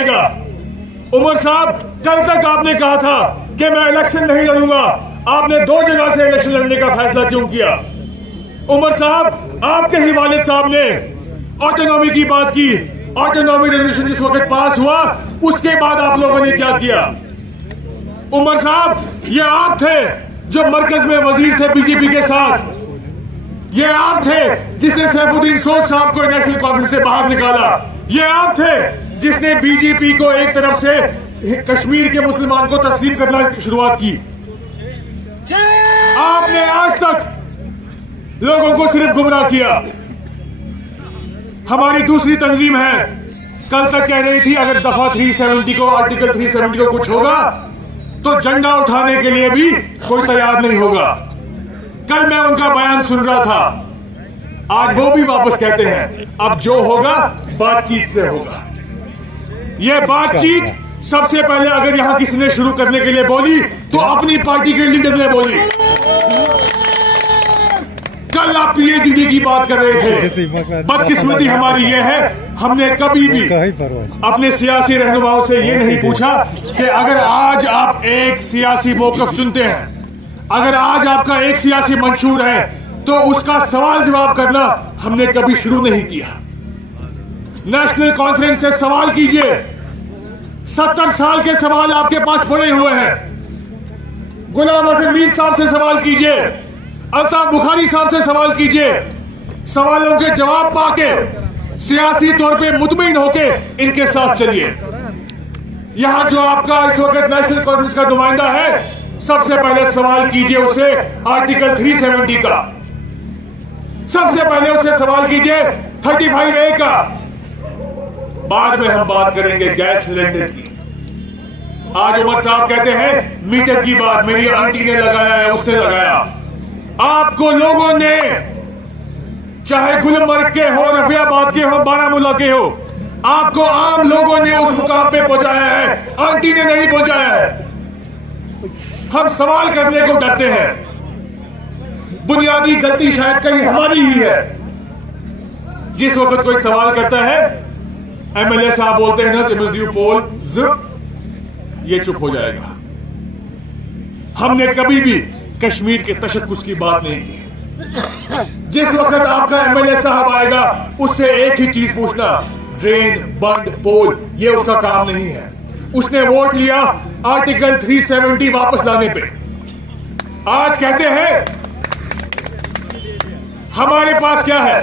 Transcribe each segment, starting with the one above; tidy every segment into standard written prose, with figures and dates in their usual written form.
जाएगा। उमर साहब, कल तक आपने कहा था कि मैं इलेक्शन नहीं लड़ूंगा, आपने 2 जगह से इलेक्शन लड़ने का फैसला क्यों किया? उमर साहब, आपके ही वालिद साहब ने ऑटोनॉमी की बात की, ऑटोनॉमी रेजोल्यूशन जिस वक्त पास हुआ उसके बाद आप लोगों ने क्या किया? उमर साहब, ये आप थे जो मरकज में वजीर थे बीजेपी के साथ, ये आप थे जिसने सैफुद्दीन सोज साहब को नेशनल कॉन्फ्रेंस से बाहर निकाला, ये आप थे जिसने बीजेपी को एक तरफ से कश्मीर के मुसलमान को तस्लीम करना की शुरुआत की। आपने आज तक लोगों को सिर्फ गुमराह किया। हमारी दूसरी तंजीम है, कल तक कह रही थी अगर दफा 370 को, आर्टिकल 370 को कुछ होगा तो झंडा उठाने के लिए भी कोई तैयार नहीं होगा। कल मैं उनका बयान सुन रहा था, आज वो भी वापस कहते हैं अब जो होगा बातचीत से होगा। ये बातचीत सबसे पहले अगर यहां किसी ने शुरू करने के लिए बोली तो अपनी पार्टी के लीडर ने बोली। कल आप पीएचडी की बात कर रहे थे। बदकिस्मती हमारी ये है, हमने कभी भी अपने सियासी रहनुमाओं से ये नहीं पूछा कि अगर आज आप एक सियासी मौकफ चुनते हैं, अगर आज आपका एक सियासी मंशूर है तो उसका सवाल जवाब करना हमने कभी शुरू नहीं किया। नेशनल कॉन्फ्रेंस से सवाल कीजिए, 70 साल के सवाल आपके पास पड़े हुए हैं। गुलाम हसन मीर साहब से सवाल कीजिए, अल्ताफ बुखारी साहब से सवाल कीजिए, सवालों के जवाब पाके सियासी तौर पे मुतमईन होके इनके साथ चलिए। यहां जो आपका इस वक्त नेशनल कॉन्फ्रेंस का नुमाइंदा है, सबसे पहले सवाल कीजिए उसे आर्टिकल 370 का, सबसे पहले उसे सवाल कीजिए 35A का। बाद में हम बात करेंगे गैस सिलेंडर की। आज उमर साहब कहते हैं मीटर की बात मेरी आंटी ने लगाया है, उसने लगाया। आपको लोगों ने, चाहे गुलमर्ग के हो, रफियाबाद के हो, बारामूला के हो, आपको आम लोगों ने उस मुकाम पे पहुंचाया है, आंटी ने नहीं पहुंचाया है। हम सवाल करने को डरते हैं। बुनियादी गलती शायद कहीं हमारी ही है। जिस वक्त कोई सवाल करता है, एमएलए साहब बोलते हैं ना पोल, ये चुप हो जाएगा। हमने कभी भी कश्मीर के तशक्कुस की बात नहीं की। जिस वक्त आपका एमएलए साहब आएगा उससे एक ही चीज पूछना, ड्रेन, बंद, पोल, ये उसका काम नहीं है। उसने वोट लिया आर्टिकल 370 वापस लाने पे। आज कहते हैं हमारे पास क्या है,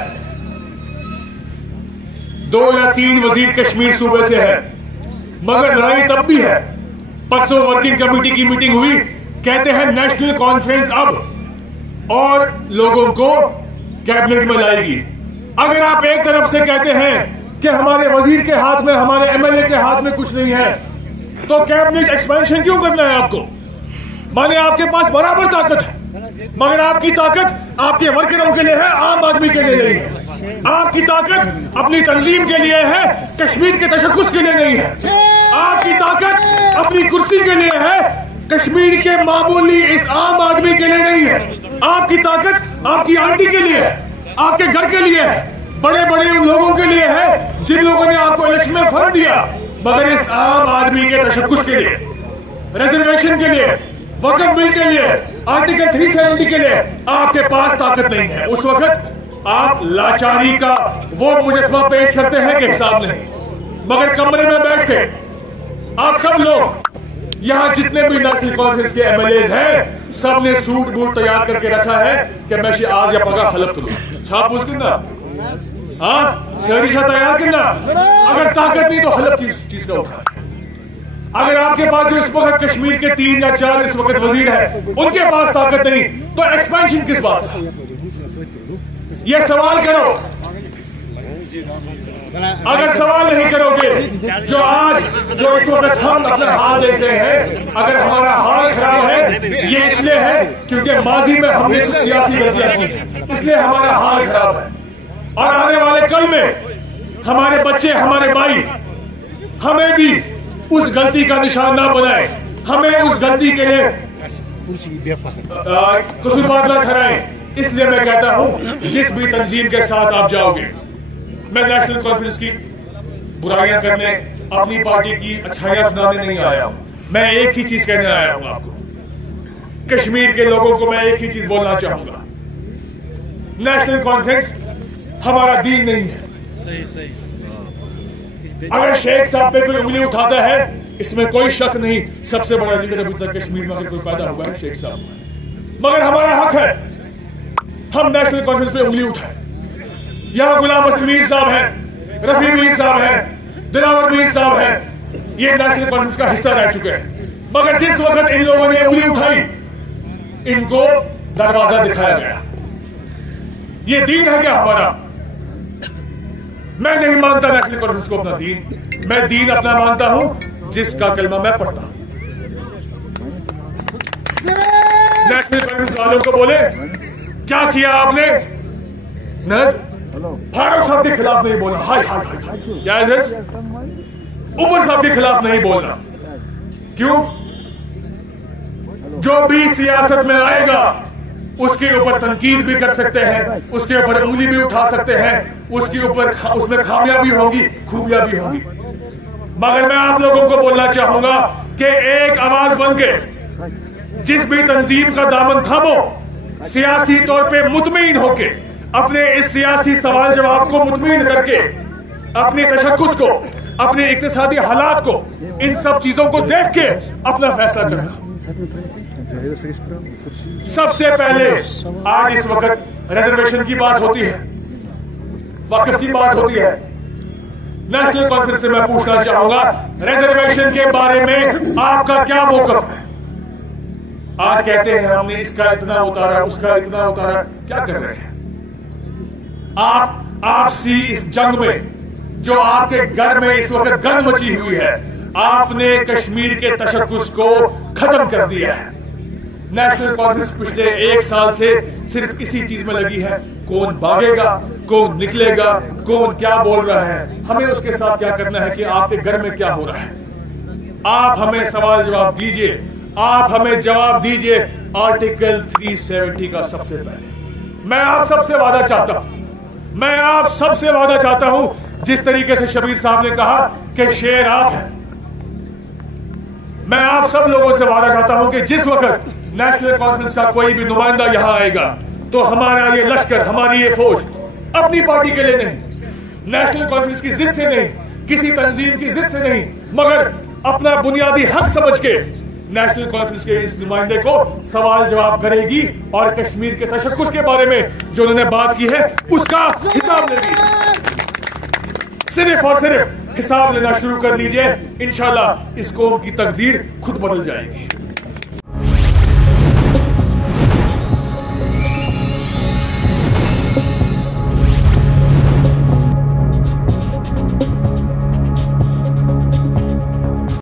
2 या 3 वजीर कश्मीर सूबे से है, मगर लड़ाई तब भी है। परसों वर्किंग कमेटी की मीटिंग हुई, कहते हैं नेशनल कॉन्फ्रेंस अब और लोगों को कैबिनेट में लाएगी। अगर आप एक तरफ से कहते हैं कि हमारे वजीर के हाथ में, हमारे एमएलए के हाथ में कुछ नहीं है, तो कैबिनेट एक्सपेंशन क्यों करना है आपको? माने आपके पास बराबर ताकत है, मगर आपकी ताकत आपके वर्करों के लिए है, आम आदमी के लिए नहीं है। आपकी ताकत अपनी तंजीम के लिए है, कश्मीर के तशक्कुस के लिए नहीं है। आपकी ताकत अपनी कुर्सी के लिए है, कश्मीर के मामूली इस आम आदमी के लिए नहीं है। आपकी ताकत आपकी आंटी के लिए है, आपके घर के लिए है, बड़े बड़े उन लोगों के लिए है जिन लोगों ने आपको इलेक्शन में फंड दिया, मगर इस आम आदमी के तशक्कुस के लिए, रिजर्वेशन के लिए, वक्फ बिल के लिए, आर्टिकल 370 के लिए आपके पास ताकत नहीं है। उस वक्त आप लाचारी का वो मुजस्मा पेश करते हैं कि हिसाब नहीं, मगर कमरे में बैठ के आप सब लोग, यहां जितने भी नेशनल कॉन्फ्रेंस के एमएलएज हैं, सब ने सूट बूट तैयार करके रखा है कि मैं आज या पगा खलप करूं। छाप उसके ना, हाँ, शहरीशा तैयार करना। अगर ताकत नहीं तो हलफ की चीज का उठा। अगर आपके पास जो इस वक्त कश्मीर के 3 या 4 इस वक्त वजीर है, उनके पास ताकत नहीं, तो एक्सपेंशन किस बात? ये सवाल करो। अगर सवाल नहीं करोगे, जो इस वक्त हम अपना हाल देख रहे हैं, अगर हमारा हाल खराब है, ये इसलिए है क्योंकि माजी में हमने सियासी गलतियां की, इसलिए हमारा हाल खराब है। और आने वाले कल में हमारे बच्चे, हमारे भाई हमें भी उस गलती का निशान ना बनाए, हमें उस गलती के लिए कसूरवार ना ठहराएं। इसलिए मैं कहता हूं, जिस भी तंजीम के साथ आप जाओगे, मैं नेशनल कॉन्फ्रेंस की बुराइयां करने अपनी पार्टी की अच्छाइयां सुनाने नहीं आया हूं। मैं एक ही चीज कहने आया हूं आपको, कश्मीर के लोगों को मैं एक ही चीज बोलना चाहूंगा, नेशनल कॉन्फ्रेंस हमारा दीन नहीं है। सही। अगर शेख साहब पे कोई उंगली उठाता है, इसमें कोई शक नहीं, सबसे बड़ा लीडर अभी तक कश्मीर में अगर कोई पैदा हुआ है शेख साहब, मगर हमारा हक है हम नेशनल कॉन्फ्रेंस पे उंगली उठाएं। यहां गुलाम हसन मीर साहब हैं, रफी मीर साहब हैं, दिलावर मीर साहब हैं, ये नेशनल कॉन्फ्रेंस का हिस्सा रह चुके हैं, मगर जिस वक्त इन लोगों ने उंगली उठाई, इनको दरवाजा दिखाया गया। ये दीन है क्या हमारा? मैं नहीं मानता नेशनल कॉन्फ्रेंस को अपना दीन, मैं दीन अपना मानता हूं जिसका कलमा मैं पढ़ता हूं। नेशनल कॉन्फ्रेंस वालों को बोले क्या किया आपने? फारूक साहब के खिलाफ नहीं बोला, हाय हाय हाय, क्या है? उमर साहब के खिलाफ नहीं बोलना। क्यों? जो भी सियासत में आएगा उसके ऊपर तनकीद भी कर सकते हैं, उसके ऊपर उंगली भी उठा सकते हैं, उसके ऊपर उसमें खामियां भी होंगी, खूबियां भी होंगी, मगर मैं आप लोगों को बोलना चाहूंगा कि एक आवाज बनके जिस भी तंजीम का दामन थामो, सियासी तौर पे मुतमईन होके, अपने इस सियासी सवाल जवाब को मुतमईन करके, अपने तशक्कुस को, अपने इक्तिसादी हालात को, इन सब चीजों को देख के अपना फैसला करना। सबसे पहले आज इस वक्त रिजर्वेशन की बात होती है, वक्फ की बात होती है। नेशनल कॉन्फ्रेंस से मैं पूछना चाहूंगा, रिजर्वेशन के बारे में आपका क्या मौक़िफ़ है? आज कहते हैं हमने इसका इतना उतारा, उसका इतना उतारा, क्या कर रहे हैं आप? आपसी इस जंग में जो आपके घर में इस वक्त गन मची हुई है, आपने कश्मीर के तशक्कुस को खत्म कर दिया है। नेशनल कॉन्फ्रेंस पिछले 1 साल से सिर्फ इसी चीज में लगी है, कौन भागेगा, कौन निकलेगा, कौन क्या बोल रहा है, हमें उसके साथ क्या करना है कि आपके घर में क्या हो रहा है। आप हमें सवाल जवाब दीजिए, आप हमें जवाब दीजिए आर्टिकल 370 का। सबसे पहले मैं आप सबसे वादा चाहता हूं, मैं आप सबसे वादा चाहता हूं, जिस तरीके से शबीर साहब ने कहा कि शेर आप हैं, मैं आप सब लोगों से वादा चाहता हूं कि जिस वक्त नेशनल कॉन्फ्रेंस का कोई भी नुमाइंदा यहां आएगा तो हमारा ये लश्कर, हमारी ये फौज अपनी पार्टी के लिए नहीं, नेशनल कॉन्फ्रेंस की जिद से नहीं, किसी तंजीम की जिद से नहीं, मगर अपना बुनियादी हक समझ के नेशनल कॉन्फ्रेंस के इस नुमाइंदे को सवाल जवाब करेगी और कश्मीर के तशक्कुस के बारे में जो उन्होंने बात की है उसका हिसाब लेगी। सिर्फ और सिर्फ हिसाब लेना शुरू कर लीजिए, इंशाल्लाह इस कौम की तकदीर खुद बदल जाएगी।